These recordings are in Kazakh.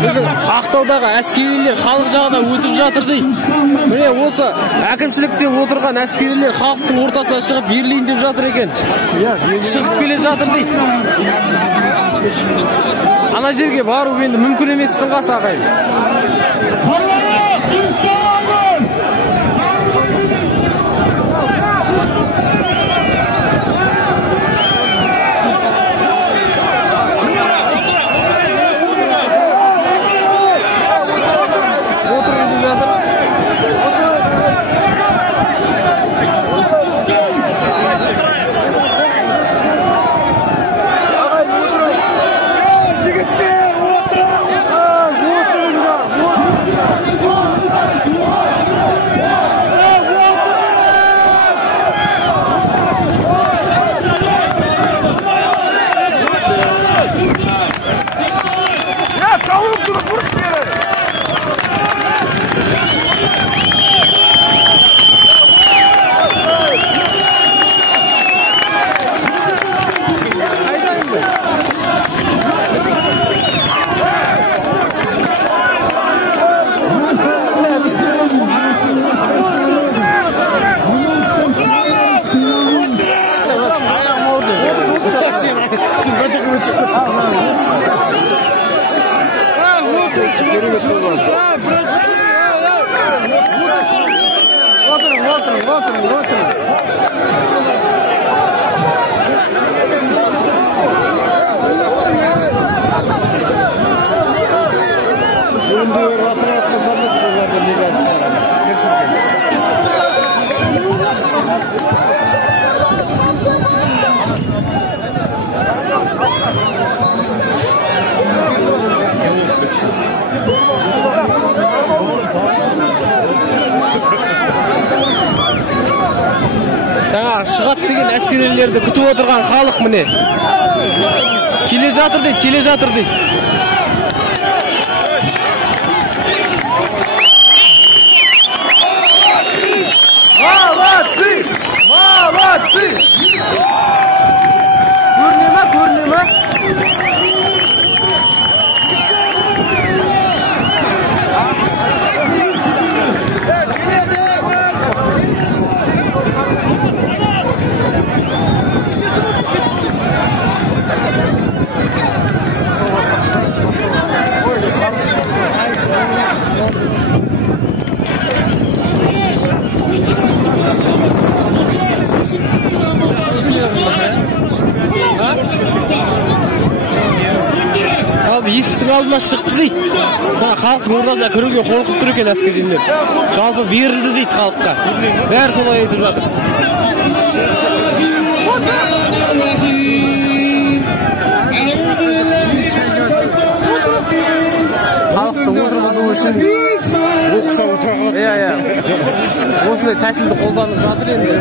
Біздің Ақтаудағы әскерилер халық жағына өтіп жатыр дейді. Міне осы әкімшілікте отырған әскерилер халықтың ортасына шығып берілейін деп жатыр екен. Шығып келе жатыр дейді. Ана жерге бару енді мүмкін еместің қасы ағайын. Шығат деген әскерилерді күтіп отырған халық міне. Келе жатыр дейді, келе жатыр дейді. Молодцы! Молодцы! Көріне ма, көріне ма? Есіктің алдына шықты дейді. Халықтың ортасына кіруге қорқып тұр екен әскерилер. Жалпы берілді дейді халыққа. Бәрі солай айтып жатыр. Халықтың отырғызу үшін оқыса отырған. Осындай тәсілді қолданып жатыр енді.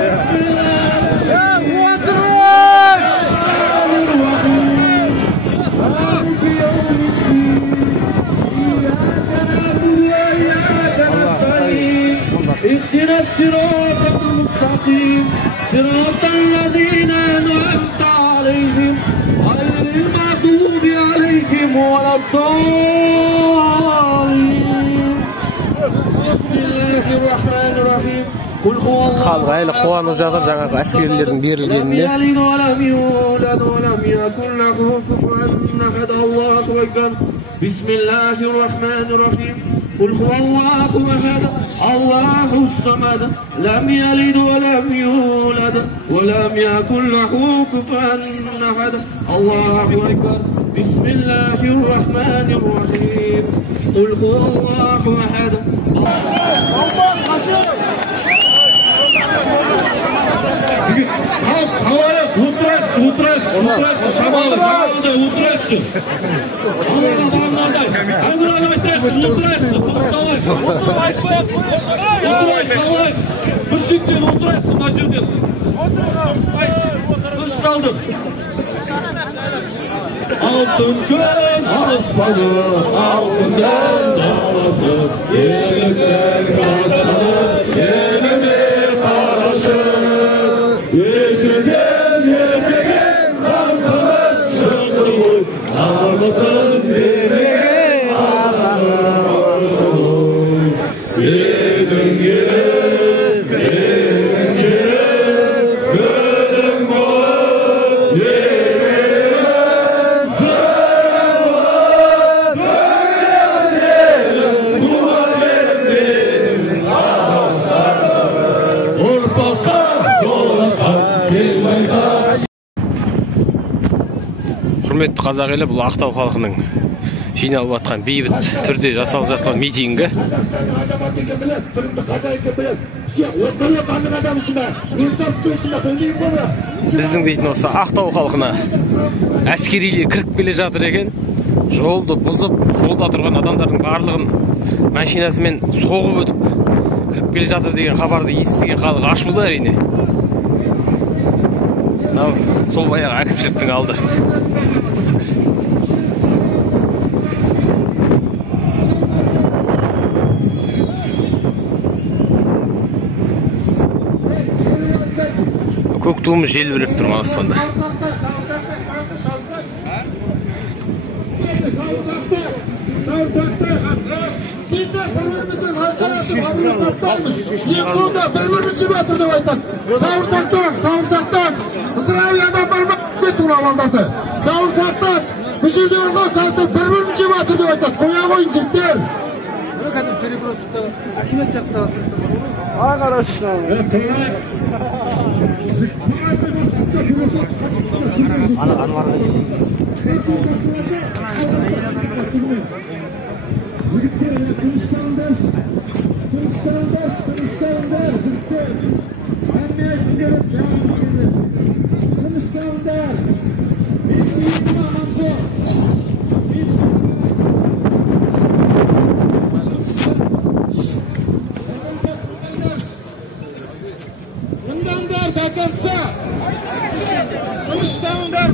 اهدنا الصراط المستقيم صراط الذين أنعمت عليهم غير المغضوب عليهم ولا الضالين بسم الله الرحمن الرحيم قل هو الله Халық әлі қуанып жатыр жаңағы әскерилердің берілгеніне. بسم الله الرحمن الرحيم قل هو الله أحد الله الصمد لم يلد ولم يولد ولم يكن له كفوا أحد الله أكبر بسم الله الرحمن الرحيم قل هو الله أحد Altın göz asmalı, altından dağılası, yelekler rastladı, yenimi karşı. Yüzünden yepyegen arkadaş çıktı, namusun birine қазақ елі бұл Ақтау халқының жиналып жатқан бейбіт түрде жасалып жатқан митингі. Біздің дейтін осы Ақтау халқына әскерилер кіріп келе жатыр екен. Жолды бұзып, жолда тұрған адамдардың барлығын машинасымен соғып өтіп кіріп келе жатыр деген хабарды естіген халық ашулы әрине. Сол баяғы әкімшіліктің алды. Көк туымыз желбіреп тұр аспанда. Sonunda bir-birini batır деп айтады. Сауырсақтан, Ызырауиядан бармақ кетті ғаламдарды. Сауырсақтан, бұл жерде бармақ қазір бір-бірінші батыр деп айтады. Қоя қойын жеттер.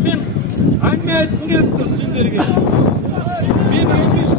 Мен әңгіме айтқым келіп тұр сендерге. Мен 15